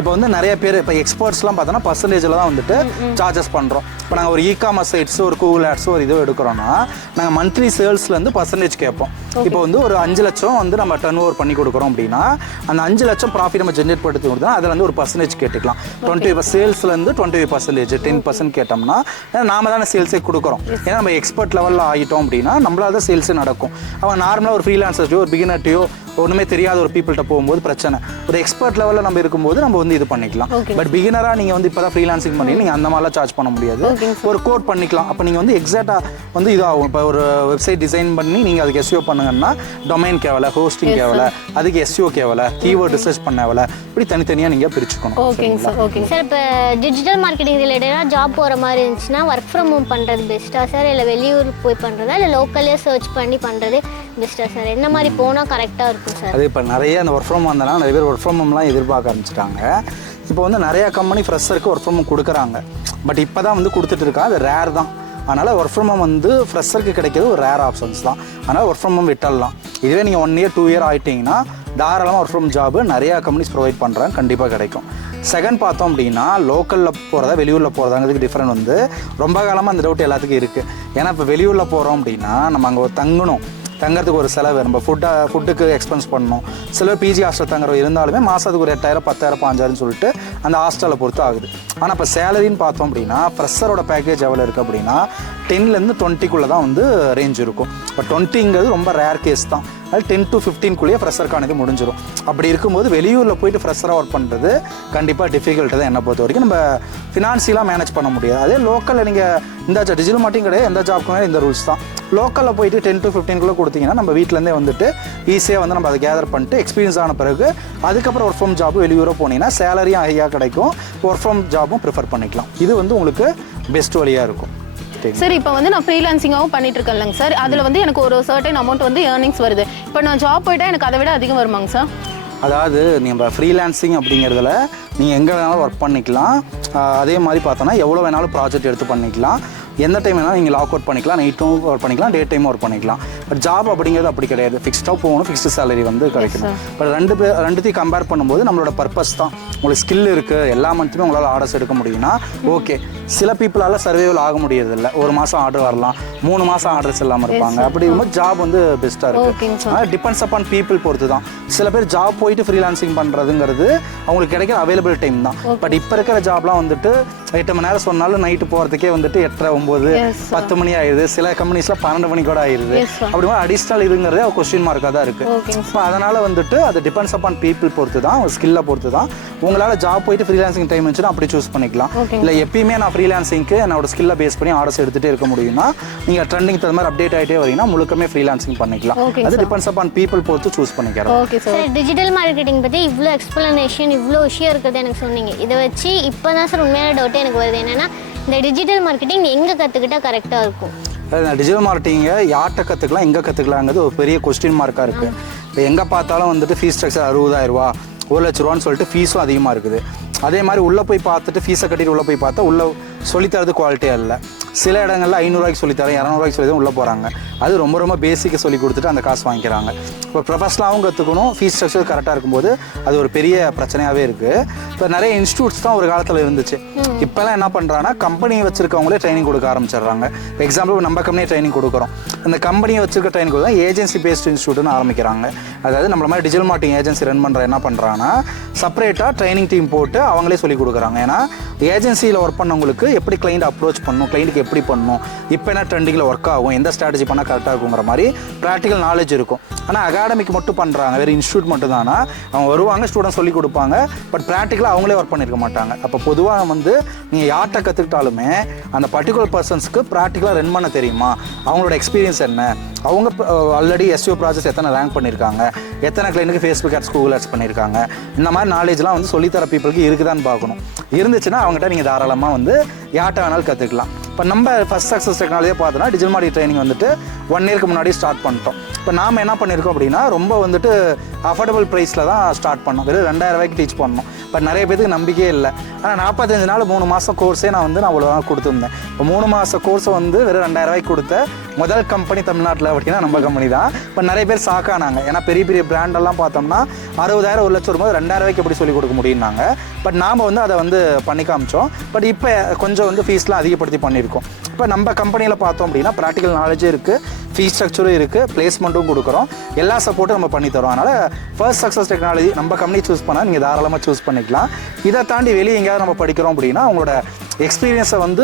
இப்போ வந்து நிறைய பேர் இப்போ எக்ஸ்பர்ட்ஸ்லாம் பார்த்தோன்னா பர்சன்டேஜில் தான் வந்துட்டு சார்ஜஸ் பண்ணுறோம். இப்போ நாங்கள் ஒரு இ-காமர்ஸ் சைட்ஸ் ஒரு கூகுள் ஆட்ஸ் ஒரு இதோ எடுக்கிறோன்னா நாங்கள் மந்த்லி சேல்ஸ்லேருந்து பர்சன்டேஜ் கேட்போம். இப்போ வந்து ஒரு 5 லட்சம் வந்து நம்ம டர்ன் ஓவர் பண்ணி கொடுக்குறோம் அப்படின்னா அந்த 5 லட்சம் ப்ராஃபிட் நம்ம ஜென்ரேட் படுத்தி கொடுத்தோம்னா அதில் வந்து ஒரு பர்சன்டேஜ் கேட்டுக்கலாம். 20 சேல்ஸ்லேருந்து 20% 10% கேட்டோம்னா நாம தானே சேல்ஸே கொடுக்குறோம். ஏன்னா நம்ம எக்ஸ்பர்ட் லெவலில் ஆகிட்டோம் அப்படின்னா நம்மளால தான் சேல்ஸே நடக்கும். அவங்க நார்மலாக ஒரு ஃப்ரீலான்சர்ட்டையோ ஒரு பிகினர்ட்டையோ ஒன்றுமே தெரியாத ஒரு பீப்புள்கிட்ட போகும்போது பிரச்சனை. ஒரு எக்ஸ்பர்ட் லெவலில் நம்ம இருக்கும்போது நம்ம வந்து இது பண்ணிக்கலாம். பட் பிகினராக நீங்கள் வந்து இப்போ தான் ஃப்ரீலான்சிங் பண்ணி நீங்கள் அந்த மாதிரிலாம் சார்ஜ் பண்ண முடியாது. ஒரு கோட் பண்ணிக்கலாம். அப்போ நீங்கள் வந்து எக்ஸாக்டாக வந்து இதாகும். இப்போ ஒரு வெப்சைட் டிசைன் பண்ணி நீங்கள் அதுக்கு SEO பண்ணுங்க பண்ணுங்கன்னா டொமைன் கேவல, ஹோஸ்டிங் கேவல, அதுக்கு SEO கேவல, கீவேர்ட் ரிசர்ச் பண்ணவல, இப்படி தனித்தனியாக நீங்கள் பிரிச்சுக்கணும். ஓகேங்க சார். ஓகேங்க சார். இப்போ டிஜிட்டல் மார்க்கெட்டிங் ரிலேட்டடாக ஜாப் போகிற மாதிரி இருந்துச்சுன்னா ஒர்க் ஃப்ரம் ஹோம் பண்ணுறது பெஸ்ட்டாக சார், இல்லை வெளியூர் போய் பண்ணுறதா, இல்லை லோக்கல்லே சர்ச் பண்ணி பண்ணுறது பெஸ்ட்டாக சார்? என்ன மாதிரி போனால் கரெக்டாக இருக்கும் சார்? அது இப்போ நிறைய அந்த ஒர்க் ஃப்ரம் வந்தனால நிறைய பேர் ஒர்க் ஃப்ரம் ஹோம்லாம் எதிர்பார்க்க ஆரம்பிச்சிட்டாங்க. இப்போ வந்து நிறையா கம்பெனி ஃப்ரெஷருக்கு ஒர்க் ஃப்ரம் ஹோம் கொடுக்குறாங்க. பட் இப்போ தான் வந்து கொடுத்துட்டு இருக்கா, அது ரேர் தான். அதனால் ஒர்க் ஃப்ரம் ஹோம் வந்து ஃப்ரெஷருக்கு கிடைக்கிறது ஒரு ரேர் ஆப்ஷன்ஸ் தான். அதனால் ஒர்க் ஃப்ரம் ஹோம் விட்டுடலாம். இதுவே நீங்கள் 1 இயர் 2 இயர் ஆகிட்டிங்கன்னா தாராளமாக ஒர்க் ஃப்ரம் ஜாப் நிறையா கம்பெனிஸ் ப்ரொவைட் பண்ணுறாங்க, கண்டிப்பாக கிடைக்கும். செகண்ட் பார்த்தோம் அப்படின்னா லோக்கலில் போகிறதா வெளியூரில் போகிறதாங்கிறதுக்கு டிஃப்ரெண்ட் வந்து ரொம்ப காலமாக அந்த டவுட் எல்லாத்துக்கும் இருக்குது. ஏன்னா இப்போ வெளியூரில் போகிறோம் அப்படின்னா நம்ம அங்கே தங்கறதுக்கு ஒரு செலவு, நம்ம ஃபுட்டுக்கு எக்ஸ்பென்ஸ் பண்ணணும். சில பிஜி ஹாஸ்டல் தங்குற இருந்தாலுமே மாதத்துக்கு ஒரு 8000 10,000 5,000 சொல்லிட்டு அந்த ஹாஸ்டலை பொறுத்து ஆகுது. ஆனால் இப்போ சேலரின்னு பார்த்தோம் அப்படின்னா ஃப்ரெஷரோட பேக்கேஜ் எவ்வளோ இருக்குது அப்படின்னா 10லேருந்து 20க்குள்ளே தான் வந்து ரேஞ்ச் இருக்கும். இப்போ 20ங்கிறது ரொம்ப ரேர் கேஸ் தான். அது 10 to 15க்குள்ளேயே ஃப்ரெஷருக்கானது முடிஞ்சிடும். அப்படி இருக்கும்போது வெளியூரில் போயிட்டு ஃப்ரெஷராக ஒர்க் பண்ணுறது கண்டிப்பாக டிஃபிகல்ட்டு தான். என்னை பொறுத்த வரைக்கும் நம்ம ஃபினான்ஷியலாக மேனேஜ் பண்ண முடியாது. அதே லோக்கலில் நீங்கள் இந்த டிஜிட்டல் மார்க்கெட்டிங் கிடையாது, எந்த ஜாப்க்குமே இந்த ரூல்ஸ் தான். லோக்கலில் போயிட்டு 10 to 15க்குள்ளே கொடுத்தீங்கன்னா நம்ம வீட்டிலேருந்தே வந்துட்டு ஈஸியாக வந்து நம்ம அதை கேதர் பண்ணிட்டு எக்ஸ்பீரியன்ஸ் ஆன பிறகு அதுக்கப்புறம் ஒர்க் ஃப்ரம் ஜாப் வெளியூராக போனீங்கன்னா சேலரியும் ஹையாக கிடைக்கும், ஒர்க் ஃப்ரம் ஜாப்பும் ப்ரிஃபர் பண்ணிக்கலாம். இது வந்து உங்களுக்கு பெஸ்ட் வழியாக இருக்கும். சார் இப்போ வந்து நான் ஃப்ரீலான்சிங்காகவும் பண்ணிட்டு இருக்கேன்லங்க சார், அதில் வந்து எனக்கு ஒரு சர்டன் அமௌண்ட் வந்து ஏர்னிங்ஸ் வருது. இப்போ நான் ஜாப் போயிட்டா எனக்கு அதை விட அதிகம் வருமாங்க சார்? அதாவது நீங்கள் ஃப்ரீலான்சிங் அப்படிங்கிறதுல நீங்கள் எங்கே வேணாலும் ஒர்க் பண்ணிக்கலாம். அதே மாதிரி பார்த்தோன்னா எவ்வளோ வேணாலும் ப்ராஜெக்ட் எடுத்து பண்ணிக்கலாம். எந்த டைம் வேணாலும் நீங்கள் லாக் அவுட் பண்ணிக்கலாம், நைட்டும் ஒர்க் பண்ணிக்கலாம், டே டைமும் ஒர்க் பண்ணிக்கலாம். பட் ஜாப் அப்படிங்கிறது அப்படி கிடையாது. ஃபிக்ஸ்டாக போகணும், ஃபிக்ஸ்டு சேலரி வந்து கிடைக்கணும். பட் ரெண்டுத்தையும் கம்பேர் பண்ணும்போது நம்மளோட பர்பஸ் தான். உங்களுக்கு ஸ்கில் இருக்குது, எல்லா மந்த்துமே உங்களால் ஆர்டர்ஸ் எடுக்க முடியும்னா ஓகே. சில பீப்புளால் சர்வைவல் ஆக முடியறதில்ல. 1 மாதம் ஆர்டர் வரலாம், 3 மாதம் ஆர்டர்ஸ் இல்லாமல் இருப்பாங்க. அப்படி இருக்கும்போது ஜாப் வந்து பெஸ்ட்டாக இருக்குது. ஆனால் டிபெண்ட்ஸ் அப்பான் பீப்புள் பொறுத்து தான். சில பேர் ஜாப் போயிட்டு ஃப்ரீலான்சிங் பண்ணுறதுங்கிறது அவங்களுக்கு கிடைக்கிற அவைலபிள் டைம் தான். பட் இப்போ இருக்கிற ஜாப்லாம் வந்துட்டு 8 மணி நேரம் சொன்னாலும் நைட்டு போகிறதுக்கே வந்துட்டு 8:30 9 10 மணி ஆயிடுது. சில கம்பெனிஸ்லாம் 12 மணி கூட ஆயிடுது. அப்படி அடிஷ்னல் இதுங்கிறதே கொஸ்டின் மார்க்காக தான் இருக்குது. அதனால் வந்துட்டு அது டிபெண்ட்ஸ் அப்பான் பீப்புள் பொறுத்து தான், ஒரு ஸ்கில்லை பொறுத்து தான். உங்களால் ஜாப் போயிட்டு ஃப்ரீலான்சிங் டைம் இருந்துச்சுன்னா அப்படி சூஸ் பண்ணிக்கலாம். இல்லை எப்பயுமே நான் ஃப்ரீலான்சிங்க்கு என்னோட ஸ்கில்லை பேஸ் பண்ணி ஆர்டர்ஸ் எடுத்துகிட்டே இருக்க முடியும்னா நீங்கள் ட்ரெண்டிங் தகுந்த மாதிரி அப்டேட் ஆகிட்டே வரீங்கன்னா முழுக்கமே ஃப்ரீலான்சிங் பண்ணிக்கலாம். அது டிபெண்ட்ஸ் அப்பான் பீப்புள் பொறுத்து சூஸ் பண்ணிக்கிறோம். சார் டிஜிட்டல் மார்க்கெட்டிங் பற்றி இவ்வளோ எக்ஸ்பிளனேஷன், இவ்வளோ விஷயம் இருக்கிறது எனக்கு சொன்னீங்க. இதை வச்சு இப்போ தான் சார் உண்மையான டவுட்டே எனக்கு வருது. என்னென்னா இந்த டிஜிட்டல் மார்க்கெட்டிங் எங்கே கற்றுக்கிட்டா கரெக்டாக இருக்கும்? டிஜிட்டல் மார்க்கெட்டிங்கை யார்கிட்ட கற்றுக்கலாம், எங்கே கற்றுக்கலாங்கிறது ஒரு பெரிய கொஸ்டின் மார்க்காக இருக்குது. இப்போ எங்கே பார்த்தாலும் வந்துட்டு ஃபீஸ் ஸ்ட்ரக்சர் 60,000 ரூபா 1,00,000 ரூபான்னு சொல்லிட்டு ஃபீஸும் அதிகமாக இருக்குது. அதே மாதிரி உள்ளே போய் பார்த்துட்டு ஃபீஸை கட்டிட்டு உள்ளே போய் பார்த்தா உள்ளே சொல்லித்தரது குவாலிட்டியாக இல்லை. சில இடங்களில் 500 ரூபாய்க்கு சொல்லித்தரேன், 200 ரூபாய்க்கு சொல்லி தான் உள்ளே போகிறாங்க. அது ரொம்ப ரொம்ப பேசிக்காக சொல்லி கொடுத்துட்டு அந்த காசு வாங்கிக்கிறாங்க. இப்போ ப்ரொஃபஷனலாகவும் கற்றுக்கணும், ஃபீஸ் ஸ்ட்ரக்சர் கரெக்டாக இருக்கும்போது அது ஒரு பெரிய பிரச்சனையாகவே இருக்குது. இப்போ நிறைய இன்ஸ்டியூட்ஸ் தான் ஒரு காலத்தில் இருந்துச்சு. இப்போல்லாம் என்ன பண்ணுறாங்கன்னா கம்பெனியை வச்சுருக்கவங்களே ட்ரைனிங் கொடுக்க ஆரம்பிச்சிடுறாங்க. இப்போ எக்ஸாம்பிள் நம்ம கம்பெனியை ட்ரைனிங் கொடுக்குறோம், அந்த கம்பெனியை வச்சுருக்க ட்ரைனிங் கொடுத்தா ஏஜென்சி பேஸ்ட் இன்ஸ்டியூட்னு ஆரம்பிக்கிறாங்க. அதாவது நம்மள மாதிரி டிஜிட்டல் மார்க்கெட்டிங் ஏஜென்சி ரன் பண்ணுற என்ன பண்ணுறாங்கன்னா செப்பரேட்டாக ட்ரைனிங் டீம் போட்டு அவங்களே சொல்லி கொடுக்குறாங்க. ஏன்னா ஏஜென்சியில் ஒர்க் பண்ணவங்களுக்கு எப்படி கிளைண்ட் அப்ரோச் பண்ணணும், கிளைண்ட்டுக்கு எப்படி பண்ணணும், இப்போ என்ன ட்ரெண்டிங்கில் ஒர்க் ஆகும், எந்த ஸ்ட்ராட்டஜி பண்ணால் கரெக்டாக இருக்குங்கிற மாதிரி ப்ராக்டிக்கல் நாலேஜ் இருக்கும். ஆனால் அகாடமிக் மட்டும் பண்ணுறாங்க, வேறு இன்ஸ்டியூட் மட்டும் தானா அவங்க வருவாங்க, ஸ்டூடெண்ட் சொல்லி கொடுப்பாங்க, பட் ப்ராக்டிக்கலாக அவங்களே ஒர்க் பண்ணியிருக்க மாட்டாங்க. அப்போ பொதுவாக வந்து நீங்கள் யார்கிட்ட கற்றுக்கிட்டாலுமே அந்த பர்டிகுலர் பர்சன்ஸ்க்கு ப்ராக்டிக்கலாக ரன் பண்ண தெரியுமா, அவங்களோட எக்ஸ்பீரியன்ஸ் என்ன, அவங்க ஆல்ரெடி SEO ப்ராஜெக்ட்ஸ் எத்தனை ரேங்க் பண்ணியிருக்காங்க, எத்தனை கிளைண்ட்டுக்கு ஃபேஸ்புக் ஆட்ஸ் கூகுள் ஆட்ஸ் பண்ணியிருக்காங்க, இந்த மாதிரி நாலேஜ்லாம் வந்து சொல்லித்தர பீப்புளுக்கு இருக்குதான்னு பார்க்கணும். இருந்துச்சுன்னா அவங்ககிட்ட நீங்கள் தாராளமாக வந்து யார்கிட்ட வேணாலும் கற்றுக்கலாம். இப்போ நம்ம ஃபர்ஸ்ட் சக்ஸஸ் டெக்னாலஜியை பார்த்தோன்னா டிஜிட்டல் மார்க்கெட்டிங் ட்ரைனிங் வந்துட்டு 1 இயருக்கு முன்னாடி ஸ்டார்ட் பண்ணிட்டோம். இப்போ நாம் என்ன பண்ணியிருக்கோம் அப்படின்னா ரொம்ப வந்துட்டு அஃபோர்டபுள் ப்ரைஸில் தான் ஸ்டார்ட் பண்ணோம். வெறும் 2000 ரூபாய்க்கு டீச் பண்ணோம். பட் நிறைய பேருக்கு நம்பிக்கையே இல்லை. ஆனால் 45 நாள் 3 மாதம் கோர்ஸே நான் அவ்வளோ நாள் கொடுத்துருந்தேன். இப்போ 3 மாதம் கோர்ஸை வந்து வெறும் 2000 ரூபாய்க்கு கொடுத்த முதல் கம்பெனி தமிழ்நாட்டில் அப்படின்னா நம்ம கம்பெனி தான். இப்போ நிறைய பேர் ஷாக்கானாங்க. ஏன்னா பெரிய பெரிய பிராண்டெல்லாம் பார்த்தோம்னா 60,000 1,00,000 வரும்போது 2000 ரூபாய்க்கு எப்படி சொல்லிக் கொடுக்க முடியும்னாங்க. பட் நாம் வந்து அதை வந்து பண்ணி காமிச்சோம். பட் இப்போ கொஞ்சம் வந்து ஃபீஸ்லாம் அதிகப்படுத்தி பண்ணியிருக்கோம். இப்போ நம்ம கம்பெனியில் பார்த்தோம் அப்படின்னா ப்ராக்டிக்கல் நாலேஜும் இருக்குது, ஃபீஸ் ஸ்ட்ரக்சரும் இருக்குது, பிளேஸ்மெண்ட்டும் கொடுக்குறோம், எல்லா சப்போர்ட்டும் நம்ம பண்ணி தரோம். அதனால் ஃபர்ஸ்ட் சக்ஸஸ் டெக்னாலஜி நம்ம கம்பெனி சூஸ் பண்ணால் நீங்கள் தாராளமாக சூஸ் பண்ணிக்கலாம். இதை தாண்டி வெளியே எங்கேயாவது நம்ம படிக்கிறோம் அப்படின்னா அவங்களோட எக்ஸ்பீரியன்ஸை வந்து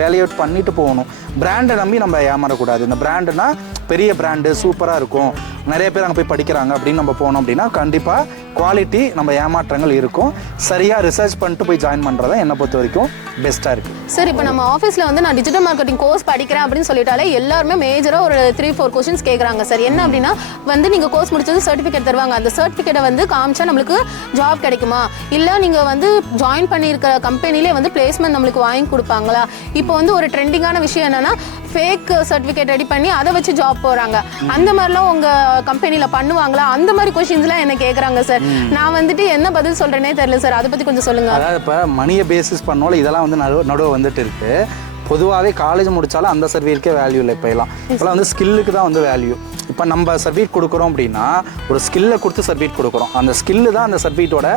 வேல்யூட் பண்ணிட்டு போகணும். பிராண்டை நம்பி நம்ம ஏமாறக்கூடாது. இந்த பிராண்டுனா பெரிய பிராண்டு சூப்பராக இருக்கும், நிறைய பேர் அங்கே போய் படிக்கிறாங்க அப்படின்னு நம்ம போனோம் அப்படின்னா கண்டிப்பாக குவாலிட்டி நம்ம ஏமாற்றங்கள் இருக்கும். சரியாக ரிசர்ச் பண்ணிட்டு போய் ஜாயின் பண்ணுறதா என்னை பொறுத்த வரைக்கும் பெஸ்ட்டாக இருக்குது. சார் இப்போ நம்ம ஆஃபீஸில் வந்து நான் டிஜிட்டல் மார்க்கெட்டிங் கோர்ஸ் படிக்கிறேன் அப்படின்னு சொல்லிட்டாலே எல்லாருமே மேஜராக ஒரு 3-4 கொஸ்டின்ஸ் கேட்குறாங்க சார். என்ன அப்படின்னா வந்து நீங்கள் கோர்ஸ் முடிச்சது சர்டிஃபிகேட் தருவாங்க, அந்த சர்டிஃபிகேட்டை வந்து காமிச்சா நம்மளுக்கு ஜாப் கிடைக்குமா, இல்லை நீங்கள் வந்து ஜாயின் பண்ணியிருக்கிற கம்பெனிலே வந்து பிளேஸ்மெண்ட் நம்மளுக்கு வாங்கி கொடுப்பாங்களா. இப்போ வந்து ஒரு ட்ரெண்டிங்கான விஷயம் என்னன்னா ஃபேக் சர்டிஃபிகேட் ரெடி பண்ணி அதை வச்சு ஜாப் போகிறாங்க. அந்த மாதிரிலாம் உங்கள் கம்பெனியில் பண்ணுவாங்களா? அந்த மாதிரி கொஸ்டின்ஸ்லாம் என்ன கேட்குறாங்க சார். நான் வந்துட்டு என்ன பதில் சொல்கிறேனே தெரியல சார், அதை பற்றி கொஞ்சம் சொல்லுங்கள். அதாவது இப்போ மணியை பேசிஸ் பண்ணோல இதெல்லாம் வந்து நடுவு வந்துட்டு இருக்கு. பொதுவாகவே காலேஜ் முடித்தாலும் அந்த சர்டிஃபிகேட்கே வேல்யூ இல்லை. இப்போலாம் வந்து ஸ்கில்லுக்கு தான் வந்து வேல்யூ. இப்போ நம்ம சர்டிஃபிகேட் கொடுக்குறோம் அப்படின்னா ஒரு ஸ்கில்லை கொடுத்து சர்டிஃபிகேட் கொடுக்குறோம். அந்த ஸ்கில்லு தான் அந்த சர்டிஃபிகேட்டோட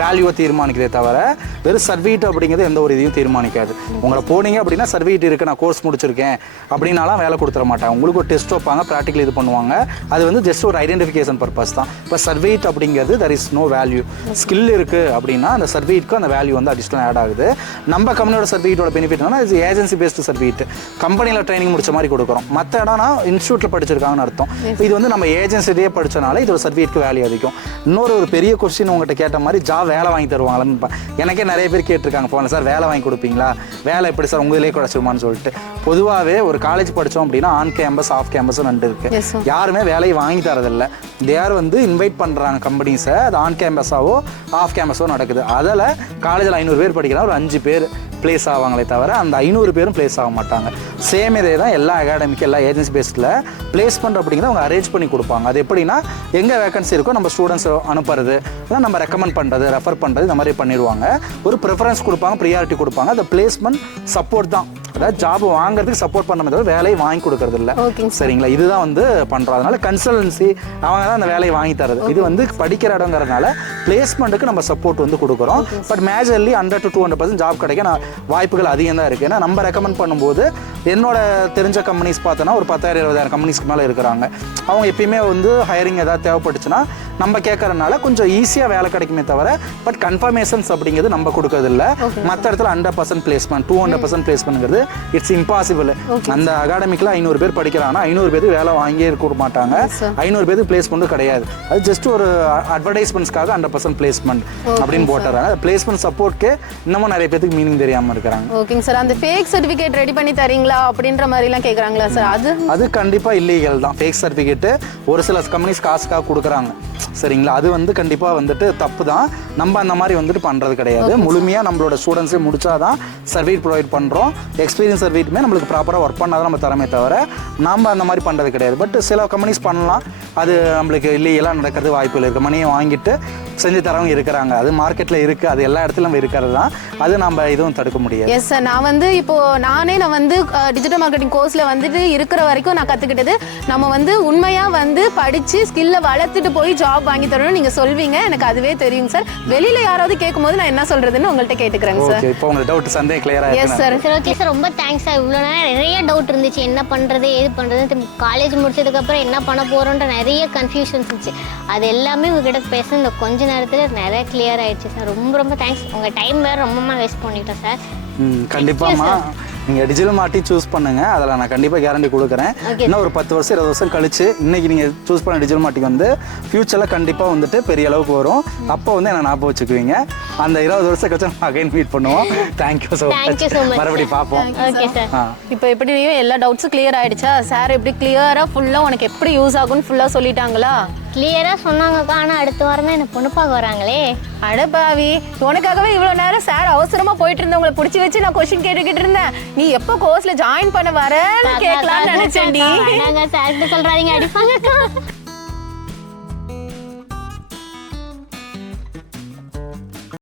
வேல்யூவை தீர்மானிக்கிறதே தவிர வெறும் சர்டிஃபிகேட் அப்படிங்கிறது எந்த ஒரு இதையும் தீர்மானிக்காது. உங்களை போனீங்க அப்படின்னா சர்டிஃபிகேட் இருக்குது, நான் கோர்ஸ் முடிச்சிருக்கேன் அப்படின்னாலாம் வேலை கொடுத்துட மாட்டாங்க. உங்களுக்கு ஒரு டெஸ்ட் வைப்பாங்க, ப்ராக்டிக்கல் இது பண்ணுவாங்க. அது வந்து ஜஸ்ட் ஒரு ஐடென்டிஃபிகேஷன் பர்பஸ் தான். இப்போ சர்டிஃபிகேட் அப்படிங்கிறது there is no value. Skill இருக்குது அப்படின்னா அந்த சர்டிஃபிகேட்க்கு அந்த வேல்யூ வந்து அடிஷ்னல் ஆட் ஆகுது. நம்ம கம்பெனியோட சர்டிஃபிகேட்டோட பெனிஃபிட் என்னன்னா இது ஏஜென்சி பேஸ்டு சர்டிஃபிகேட். கம்பெனியில் ட்ரைனிங் முடிச்ச மாதிரி கொடுக்குறோம். மற்ற இடம்னா இன்ஸ்டியூட்டில் படிச்சிருக்காங்கன்னு அர்த்தம். இது வந்து நம்ம ஏஜென்சிலேயே படித்தனால இதோட சர்டிஃபிகேட்க்கு வேல்யூ அதிகம். ஒரு பெரிய கொஸ்டின் உங்கள்கிட்ட கேட்ட மாதிரி ஜாப் வேலை வாங்கி தருவாங்களான்னு எனக்கே நிறைய பேர் கேட்டிருக்காங்க. போன சார் வேலை வாங்கி கொடுப்பீங்களா, வேலை எப்படி சார் உங்களிலே கிடச்சிருமான்னு சொல்லிட்டு. பொதுவாகவே ஒரு காலேஜ் படித்தோம் அப்படின்னா ஆன் கேம்பஸ் ஆஃப் கேம்பஸ் 2 இருக்குது. யாருமே வேலையை வாங்கி தரதில்லை. தேர் வந்து இன்வைட் பண்ணுறாங்க கம்பெனிஸை. அது ஆன் கேம்பஸாவோ ஆஃப் கேம்பஸோ நடக்குது. அதில் காலேஜில் 500 பேர் படிக்கிறாங்க, ஒரு 5 பேர் பிளேஸ் ஆவாங்களே தவிர அந்த 500 பேரும் பிளேஸ் ஆக மாட்டாங்க. சேம் இதே தான் எல்லா அகாடமிக்கு எல்லா ஏஜென்சி பேஸ்டில் பிளேஸ்மெண்ட் அப்படிங்கிறத அவங்க அரேஞ்ச் பண்ணி கொடுப்பாங்க. அது எப்படின்னா எங்கே வேகன்சி இருக்கோ நம்ம ஸ்டூடெண்ட்ஸ் அனுப்புறது, இல்லை நம்ம ரெக்கமெண்ட் பண்ணுறது, ரெஃபர் பண்ணுறது, இந்த மாதிரி பண்ணிடுவாங்க. ஒரு ப்ரிஃபரன்ஸ் கொடுப்பாங்க, ப்ரியாரிட்டி கொடுப்பாங்க. அந்த பிளேஸ்மெண்ட் சப்போர்ட் தான். அதாவது ஜாப் வாங்குறதுக்கு சப்போர்ட் பண்ண தவிர வேலையை வாங்கி கொடுக்கறது இல்லை. சரிங்களா, இதுதான் வந்து பண்ணுறோம். அதனால கன்சல்டன்சி அவங்க தான் அந்த வேலையை வாங்கி தரது. இது வந்து படிக்கிற இடங்கிறதுனால பிளேஸ்மெண்ட்டுக்கு நம்ம சப்போர்ட் வந்து கொடுக்குறோம். பட் மேஜர்லி 100 to 200% ஜாப் கிடைக்க வாய்ப்புகள் அதிகம் தான் இருக்குது. ஏன்னா நம்ம ரெக்கமெண்ட் பண்ணும்போது என்னோட தெரிஞ்ச கம்பெனிஸ் பார்த்தோன்னா ஒரு 10,000-20,000 கம்பெனிஸ்க்கு மேலே இருக்கிறாங்க. அவங்க எப்பயுமே வந்து ஹையரிங் ஏதாவது தேவைப்பட்டுச்சுன்னா நம்ம கேட்கறதுனால கொஞ்சம் ஈஸியாக வேலை கிடைக்குமே தவிர பட் கன்ஃபர்மேஷன்ஸ் அப்படிங்கிறது நம்ம கொடுக்கறதில்ல. மற்ற இடத்துல 100% பிளேஸ்மெண்ட் 200% பிளேஸ்மெண்ட்ங்கிறது இட்ஸ் இம்பாசிபிள். அந்த அகாடமிக்கில் 500 பேர் படிக்கிறாங்கன்னா 500 பேருக்கு வேலை வாங்கியே இருக்க மாட்டாங்க. 500 பேருக்கு பிளேஸ்மெண்ட்டும் கிடையாது. அது ஜஸ்ட் ஒரு அட்வர்டைஸ்மெண்ட்ஸ்க்காக 100% பிளேஸ்மெண்ட் அப்படின்னு போட்டுறாங்க. பிளேஸ்மெண்ட் சப்போர்ட்க்கு இன்னமும் நிறைய பேருக்கு மீனிங் தெரியாமல் இருக்கிறாங்க. ஓகேங்க சார். அந்த ஃபேக் சர்டிஃபிகேட் ரெடி பண்ணி தரீங்களா அப்படின்ற மாதிரிலாம் கேட்குறாங்களா சார்? அது கண்டிப்பாக இல்லீகல் தான். ஃபேக் சர்டிஃபிகேட்டு ஒரு சில கம்பெனிஸ் காசுக்காக கொடுக்குறாங்க. சரிங்களா, அது வந்து கண்டிப்பாக வந்துட்டு தப்பு தான். நம்ம அந்த மாதிரி வந்துட்டு பண்ணுறது கிடையாது. முழுமையாக நம்மளோட ஸ்டூடெண்ட்ஸே முடிச்சாதான் சர்டிஃபிகேட் ப்ரொவைட் பண்ணுறோம். எக்ஸ்பீரியன்ஸ் சர்டிஃபிகேட்டுமே நம்மளுக்கு ப்ராப்பராக ஒர்க் பண்ணால் தான் நம்ம தரமே தவிர நம்ம அந்த மாதிரி பண்ணுறது கிடையாது. பட் சில கம்பெனிஸ் பண்ணலாம். அது நம்மளுக்கு இல்லீகலாக நடக்கிறது வாய்ப்புகள் இருக்குது. மணியை வாங்கிட்டு செஞ்சு தரவங்க இருக்கிறாங்க. அது மார்க்கெட்டில் இருக்குது. அது எல்லா இடத்துலையும் நம்ம இருக்கிறது தான். அது நம்ம எதுவும் தடுக்க முடியாது. Yes sir. நான் வந்து நான் வந்து டிஜிட்டல் மார்க்கெட்டிங் கோர்ஸில் வந்துட்டு இருக்கிற வரைக்கும் நான் கற்றுக்கிட்டது நம்ம வந்து உண்மையாக வந்து படித்து ஸ்கில்லை வளர்த்துட்டு போய் ஜாப் வாங்கி தரணும்னு நீங்கள் சொல்வீங்க. எனக்கு அதுவே தெரியும் சார். வெளியில் யாராவது கேட்கும்போது நான் என்ன சொல்கிறதுன்னு உங்கள்கிட்ட கேட்டுக்கிறேங்க சார். இப்போ உங்களுக்கு டவுட் சந்தேகம் கிளியரா இருக்கு? Yes sir. சரி, ஓகே சார். ரொம்ப தேங்க்ஸ் சார். இவ்வளோ நேரம் நிறைய டவுட் இருந்துச்சு. என்ன பண்ணுறது, ஏது பண்ணுறது, காலேஜ் முடிச்சதுக்கப்புறம் என்ன பண்ண போகிறோன்ற நிறைய கன்ஃபியூஷன்ஸ் இருந்துச்சு. அது எல்லாமே உங்ககிட்ட பேச இந்த கொஞ்ச நேரத்தில் நிறைய கிளியர் ஆயிடுச்சு சார். ரொம்ப ரொம்ப தேங்க்ஸ். உங்கள் டைம் வேறு ரொம்பமா வேஸ்ட் பண்ணிட்டோம் சார். கண்டிப்பாக நீங்கள் டிஜிட்டல் மார்க்கெட்டிங் சூஸ் பண்ணுங்கள். அதில் நான் கண்டிப்பாக கேரண்டி கொடுக்குறேன். இன்னும் ஒரு 10 வருஷம் 20 வருஷம் கழிச்சு இன்றைக்கி நீங்கள் சூஸ் பண்ண டிஜிட்டல் மார்க்கெட்டிங் வந்து ஃப்யூச்சரில் கண்டிப்பாக வந்துட்டு பெரிய அளவுக்கு வரும். அப்போ வந்து என்ன ஞாபகம் வச்சுக்குவீங்க. அந்த 20 வருஷம் கழிச்சு நம்ம அகைன் மீட் பண்ணுவோம். Thank you so much. மறுபடியும் பார்ப்போம். Okay sir. இப்போ எப்படியோ எல்லா டவுட்ஸும் கிளியர் ஆகிடுச்சா சார்? எப்படி கிளியராக ஃபுல்லாக உனக்கு எப்படி யூஸ் ஆகும்னு ஃபுல்லாக சொல்லிட்டாங்களா? கிளியராக சொன்னாங்கக்கா. ஆனால் அடுத்த வாரம் தான் என்ன பொண்ணு பார்க்க வராங்களே. அடப்பாவி, உனக்காகவே இவ்வளோ நேரம் சார் அவசரமாக போயிட்டு இருந்தேன். உங்களை பிடிச்சி வச்சு நான் கொஸ்டின் கேட்டுக்கிட்டு இருந்தேன். நீ எப்போ கோர்ஸில் ஜாயின் பண்ண வரேன்னு கேட்கலான்னு நினைச்சேன்டி. சார் சொல்றாதீங்க, அடிப்பாங்கக்கா.